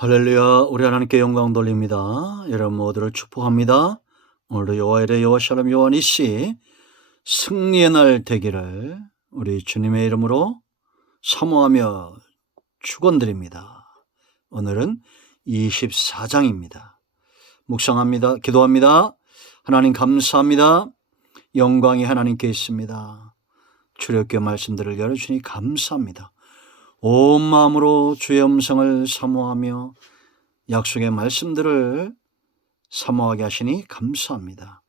할렐루야. 우리 하나님께 영광 돌립니다. 여러분 모두를 축복합니다. 오늘도 여호와의 여호와 샬롬 여호와 니시 승리의 날 되기를 우리 주님의 이름으로 사모하며 축원드립니다. 오늘은 24장입니다. 묵상합니다. 기도합니다. 하나님 감사합니다. 영광이 하나님께 있습니다. 주력교 말씀들을 열어주니 감사합니다. 온 마음으로 주의 음성을 사모하며 약속의 말씀들을 사모하게 하시니 감사합니다.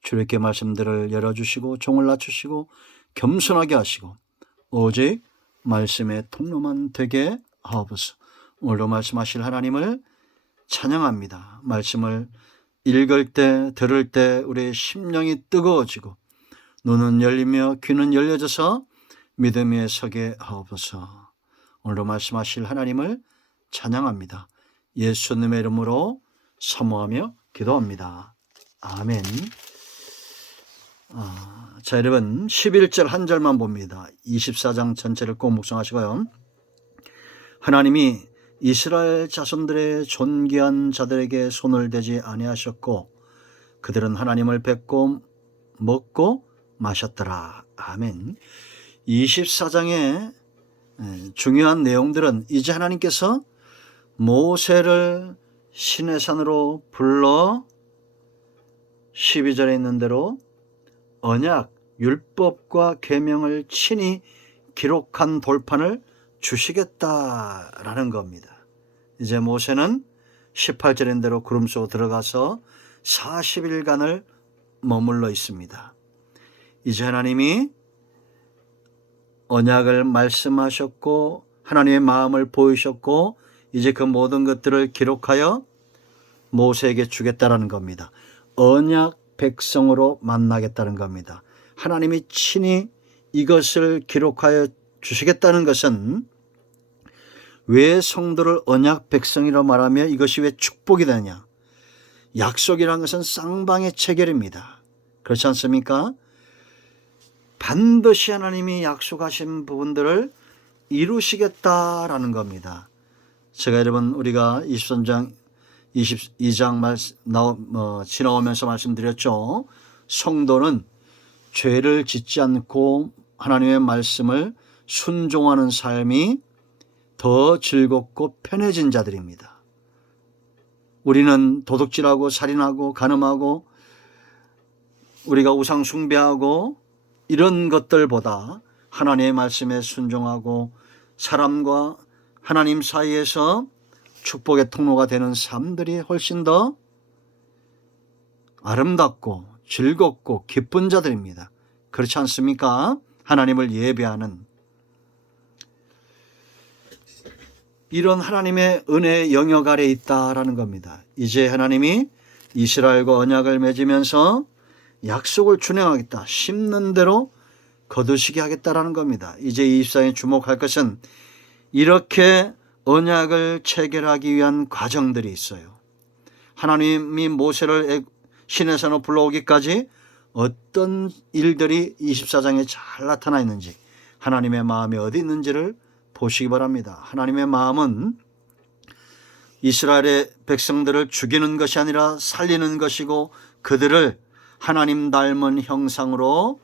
주의 말씀들을 열어주시고 종을 낮추시고 겸손하게 하시고 오직 말씀의 통로만 되게 하옵소서. 오늘도 말씀하실 하나님을 찬양합니다. 말씀을 읽을 때 들을 때 우리의 심령이 뜨거워지고 눈은 열리며 귀는 열려져서 믿음에 서게 하옵소서. 오늘도 말씀하실 하나님을 찬양합니다. 예수님의 이름으로 사모하며 기도합니다. 아멘. 자, 여러분 11절 한 절만 봅니다. 24장 전체를 꼭 묵상하시고요. 하나님이 이스라엘 자손들의 존귀한 자들에게 손을 대지 아니하셨고 그들은 하나님을 뵙고 먹고 마셨더라. 아멘. 24장의 중요한 내용들은 이제 하나님께서 모세를 시내산으로 불러 12절에 있는 대로 언약, 율법과 계명을 친히 기록한 돌판을 주시겠다라는 겁니다. 이제 모세는 18절에 있는 대로 구름 속으로 들어가서 40일간을 머물러 있습니다. 이제 하나님이 언약을 말씀하셨고 하나님의 마음을 보이셨고 이제 그 모든 것들을 기록하여 모세에게 주겠다라는 겁니다. 언약 백성으로 만나겠다는 겁니다. 하나님이 친히 이것을 기록하여 주시겠다는 것은 왜 성도를 언약 백성이라고 말하며 이것이 왜 축복이 되냐? 약속이라는 것은 쌍방의 체결입니다. 그렇지 않습니까? 반드시 하나님이 약속하신 부분들을 이루시겠다라는 겁니다. 제가 여러분 우리가 22장 지나오면서 말씀드렸죠. 성도는 죄를 짓지 않고 하나님의 말씀을 순종하는 삶이 더 즐겁고 편해진 자들입니다. 우리는 도둑질하고 살인하고 간음하고 우리가 우상 숭배하고 이런 것들보다 하나님의 말씀에 순종하고 사람과 하나님 사이에서 축복의 통로가 되는 삶들이 훨씬 더 아름답고 즐겁고 기쁜 자들입니다. 그렇지 않습니까? 하나님을 예배하는 이런 하나님의 은혜의 영역 아래 있다라는 겁니다. 이제 하나님이 이스라엘과 언약을 맺으면서 약속을 준행하겠다. 심는 대로 거두시게 하겠다라는 겁니다. 이제 이 입상에 주목할 것은 이렇게 언약을 체결하기 위한 과정들이 있어요. 하나님이 모세를 시내산으로 불러오기까지 어떤 일들이 24장에 잘 나타나 있는지 하나님의 마음이 어디 있는지를 보시기 바랍니다. 하나님의 마음은 이스라엘의 백성들을 죽이는 것이 아니라 살리는 것이고 그들을 하나님 닮은 형상으로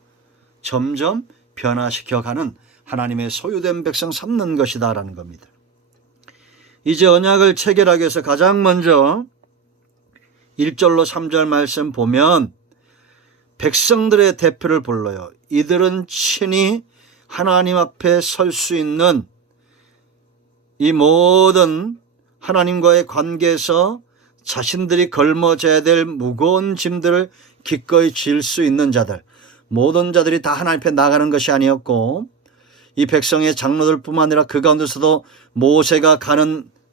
점점 변화시켜가는 하나님의 소유된 백성 삼는 것이다라는 겁니다. 이제 언약을 체결하기 위해서 가장 먼저 1절로 3절 말씀 보면 백성들의 대표를 불러요. 이들은 친히 하나님 앞에 설 수 있는 이 모든 하나님과의 관계에서 자신들이 걸머져야 될 무거운 짐들을 기꺼이 질 수 있는 자들, 모든 자들이 다 하나님 앞에 나가는 것이 아니었고 이 백성의 장로들 뿐만 아니라 그 가운데서도 모세가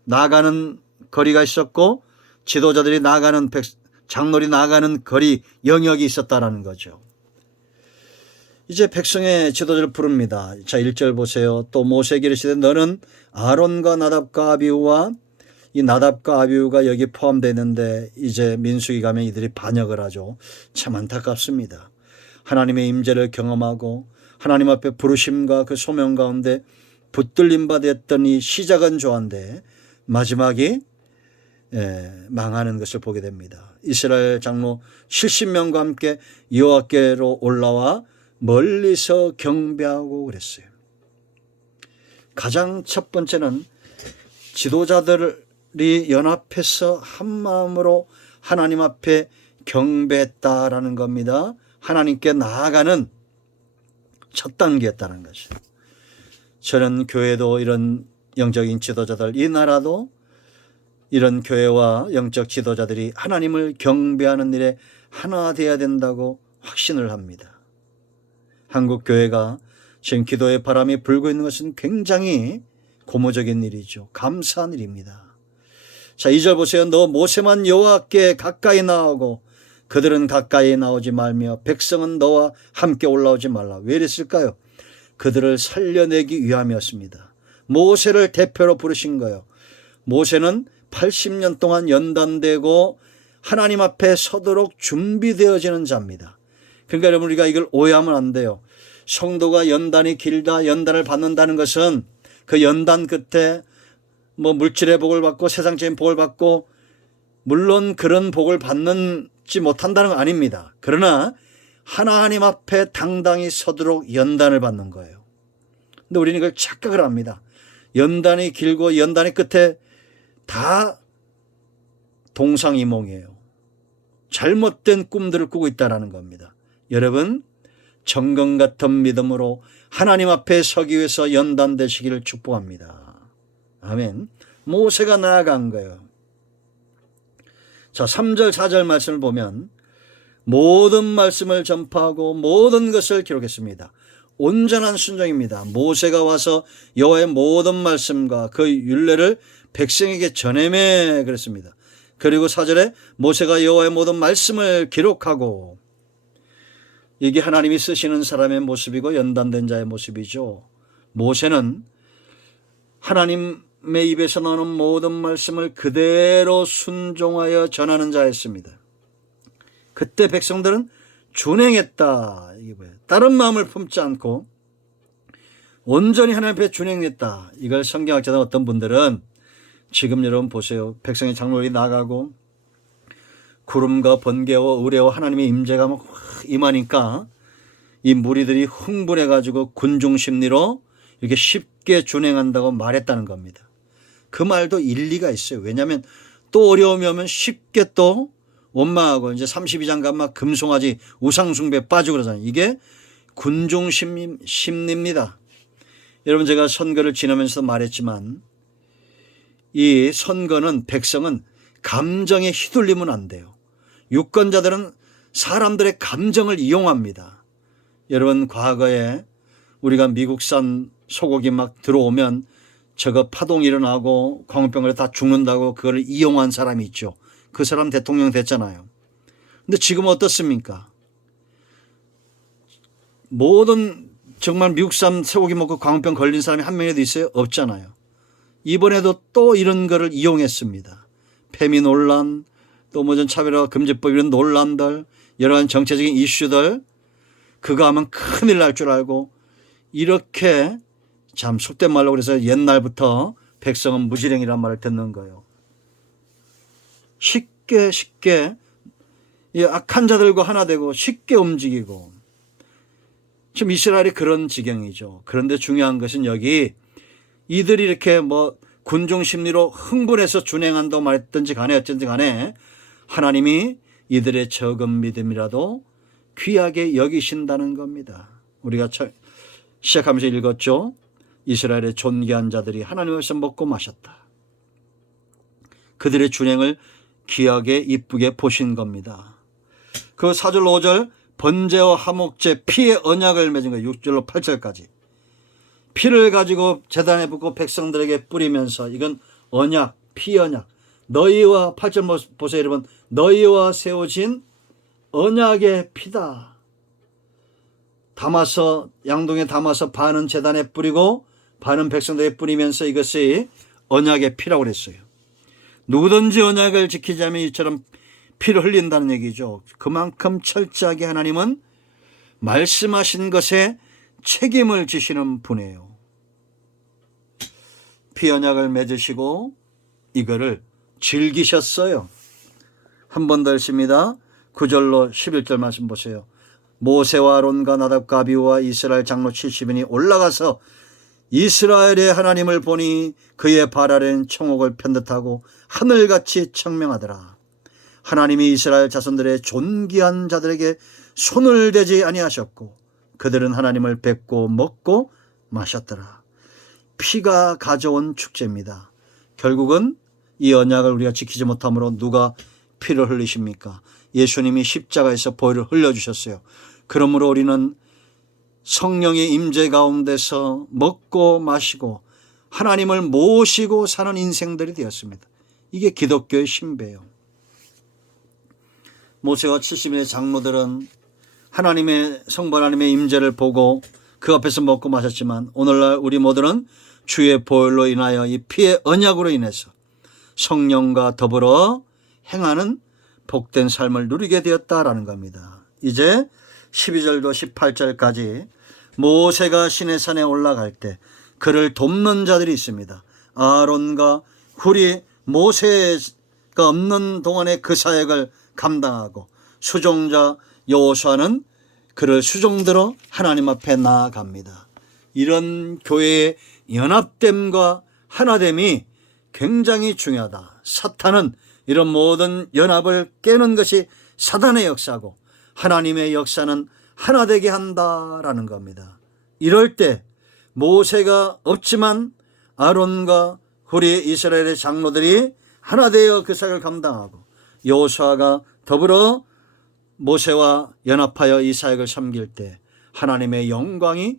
나가는 거리가 있었고 지도자들이 장로들이 나가는 거리 영역이 있었다라는 거죠. 이제 백성의 지도자를 부릅니다. 자, 1절 보세요. 또 모세에게 이르시되 너는 아론과 나답과 아비후와 이 나답과 아비후가 여기 포함되어 있는데 이제 민수기 가면 이들이 반역을 하죠. 참 안타깝습니다. 하나님의 임재를 경험하고 하나님 앞에 부르심과 그 소명 가운데 붙들림 받았던 이 시작은 좋은데 마지막이 망하는 것을 보게 됩니다. 이스라엘 장로 70명과 함께 여호와께로 올라와 멀리서 경배하고 그랬어요. 가장 첫 번째는 지도자들이 연합해서 한 마음으로 하나님 앞에 경배했다라는 겁니다. 하나님께 나아가는 첫 단계였다는 것이죠. 저는 교회도 이런 영적인 지도자들, 이 나라도 이런 교회와 영적 지도자들이 하나님을 경배하는 일에 하나 되어야 된다고 확신을 합니다. 한국 교회가 지금 기도의 바람이 불고 있는 것은 굉장히 고무적인 일이죠. 감사한 일입니다. 자, 2절 보세요. 너 모세만 여호와께 가까이 나오고 그들은 가까이 나오지 말며 백성은 너와 함께 올라오지 말라. 왜 이랬을까요? 그들을 살려내기 위함이었습니다. 모세를 대표로 부르신 거예요. 모세는 80년 동안 연단되고 하나님 앞에 서도록 준비되어지는 자입니다. 그러니까 여러분, 우리가 이걸 오해하면 안 돼요. 성도가 연단이 길다, 연단을 받는다는 것은 그 연단 끝에 물질의 복을 받고 세상적인 복을 받고, 물론 그런 복을 받지 못한다는 건 아닙니다. 그러나 하나님 앞에 당당히 서도록 연단을 받는 거예요. 근데 우리는 이걸 착각을 합니다. 연단이 길고 연단의 끝에 다 동상이몽이에요. 잘못된 꿈들을 꾸고 있다는 겁니다. 여러분, 정금 같은 믿음으로 하나님 앞에 서기 위해서 연단되시기를 축복합니다. 아멘. 모세가 나아간 거예요. 자, 3절 4절 말씀을 보면 모든 말씀을 전파하고 모든 것을 기록했습니다. 온전한 순종입니다. 모세가 와서 여호와의 모든 말씀과 그 율례를 백성에게 전해매 그랬습니다. 그리고 4절에 모세가 여호와의 모든 말씀을 기록하고, 이게 하나님이 쓰시는 사람의 모습이고 연단된 자의 모습이죠. 모세는 하나님의 입에서 나오는 모든 말씀을 그대로 순종하여 전하는 자였습니다. 그때 백성들은 준행했다. 이게 뭐예요? 다른 마음을 품지 않고 온전히 하나님 앞에 준행했다. 이걸 성경학자들 어떤 분들은, 지금 여러분 보세요. 백성의 장로들이 나가고 구름과 번개와 의뢰와 하나님의 임재가 막 임하니까 이 무리들이 흥분해 가지고 군중 심리로 이렇게 쉽게 준행한다고 말했다는 겁니다. 그 말도 일리가 있어요. 왜냐하면 또 어려움이 오면 쉽게 또 원망하고, 이제 32장 가면 막 금송아지 우상숭배 빠지고 그러잖아요. 이게 군중 심리입니다. 여러분, 제가 선거를 지나면서 말했지만 이 선거는, 백성은 감정에 휘둘리면 안 돼요. 유권자들은 사람들의 감정을 이용합니다. 여러분, 과거에 우리가 미국산 소고기 막 들어오면 저거 파동 일어나고 광우병으로 다 죽는다고 그걸 이용한 사람이 있죠. 그 사람 대통령 됐잖아요. 근데 지금 어떻습니까? 모든 정말 미국산 소고기 먹고 광우병 걸린 사람이 한 명이라도 있어요? 없잖아요. 이번에도 또 이런 거를 이용했습니다. 페미 논란, 또 차별화 금지법 이런 논란들, 여러 가지 정체적인 이슈들, 그거 하면 큰일 날 줄 알고, 이렇게 참 속된 말로 그래서 옛날부터 백성은 무지랭이란 말을 듣는 거예요. 쉽게 이 악한 자들과 하나 되고 쉽게 움직이고, 지금 이스라엘이 그런 지경이죠. 그런데 중요한 것은 여기 이들이 이렇게 군중 심리로 흥분해서 준행한다고 말했든지 간에 어쩐지 간에 하나님이 이들의 적은 믿음이라도 귀하게 여기신다는 겁니다. 우리가 시작하면서 읽었죠. 이스라엘의 존귀한 자들이 하나님 앞에서 먹고 마셨다. 그들의 준행을 귀하게 이쁘게 보신 겁니다. 그 4절 5절 번제와 화목제 피의 언약을 맺은 거예요. 6절로 8절까지. 피를 가지고 제단에 붓고 백성들에게 뿌리면서, 이건 언약, 피 언약. 너희와 8절 보세요 여러분. 너희와 세워진 언약의 피다. 담아서, 양동에 담아서 반은 제단에 뿌리고 반은 백성들에게 뿌리면서 이것이 언약의 피라고 그랬어요. 누구든지 언약을 지키자면 이처럼 피를 흘린다는 얘기죠. 그만큼 철저하게 하나님은 말씀하신 것에 책임을 지시는 분이에요. 피 언약을 맺으시고 이거를 즐기셨어요. 한 번 더 읽습니다. 9절로 11절 말씀 보세요. 모세와 아론과 나답과 아비후와 이스라엘 장로 70인이 올라가서 이스라엘의 하나님을 보니 그의 발 아래는 청옥을 편듯하고 하늘같이 청명하더라. 하나님이 이스라엘 자손들의 존귀한 자들에게 손을 대지 아니하셨고 그들은 하나님을 뵙고 먹고 마셨더라. 피가 가져온 축제입니다. 결국은 이 언약을 우리가 지키지 못함으로 누가 피를 흘리십니까? 예수님이 십자가에서 보혈을 흘려주셨어요. 그러므로 우리는 성령의 임재 가운데서 먹고 마시고 하나님을 모시고 사는 인생들이 되었습니다. 이게 기독교의 신배예요. 모세와 70인의 장로들은 하나님의 성부 하나님의 임재를 보고 그 앞에서 먹고 마셨지만 오늘날 우리 모두는 주의 보혈로 인하여 이 피의 언약으로 인해서 성령과 더불어 행하는 복된 삶을 누리게 되었다라는 겁니다. 이제 12절도 18절까지 모세가 시내산에 올라갈 때 그를 돕는 자들이 있습니다. 아론과 훌이 모세가 없는 동안에 그 사역을 감당하고 수종자 여호수아는 그를 수종들어 하나님 앞에 나아갑니다. 이런 교회의 연합됨과 하나됨이 굉장히 중요하다. 사탄은 이런 모든 연합을 깨는 것이 사단의 역사고 하나님의 역사는 하나 되게 한다라는 겁니다. 이럴 때 모세가 없지만 아론과 훌이 이스라엘의 장로들이 하나 되어 그 사역을 감당하고 여호수아가 더불어 모세와 연합하여 이 사역을 섬길 때 하나님의 영광이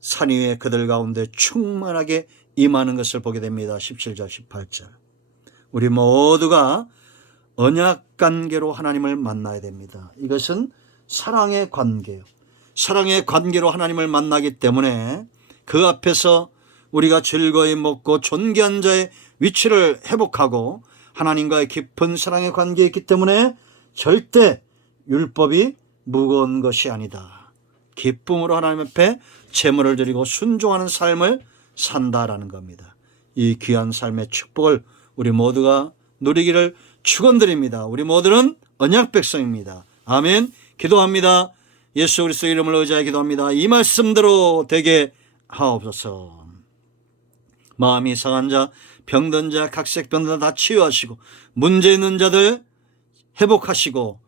산 위에 그들 가운데 충만하게 임하는 것을 보게 됩니다. 17절 18절. 우리 모두가 언약 관계로 하나님을 만나야 됩니다. 이것은 사랑의 관계예요. 사랑의 관계로 하나님을 만나기 때문에 그 앞에서 우리가 즐거이 먹고 존귀한 자의 위치를 회복하고 하나님과의 깊은 사랑의 관계에 있기 때문에 절대 율법이 무거운 것이 아니다. 기쁨으로 하나님 앞에 제물을 드리고 순종하는 삶을 산다라는 겁니다. 이 귀한 삶의 축복을 우리 모두가 누리기를 축원드립니다. 우리 모두는 언약 백성입니다. 아멘. 기도합니다. 예수 그리스도 이름을 의지하여 기도합니다. 이 말씀대로 되게 하옵소서. 마음이 상한 자, 병든 자, 각색 병든 자 다 치유하시고 문제 있는 자들 회복하시고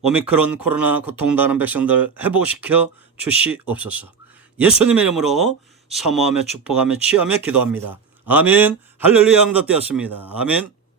오미크론 코로나 고통당하는 백성들 회복시켜 주시옵소서. 예수님의 이름으로 사모하며 축복하며 치유하며 기도합니다. 아멘. 할렐루야. 응답되었습니다. 아멘.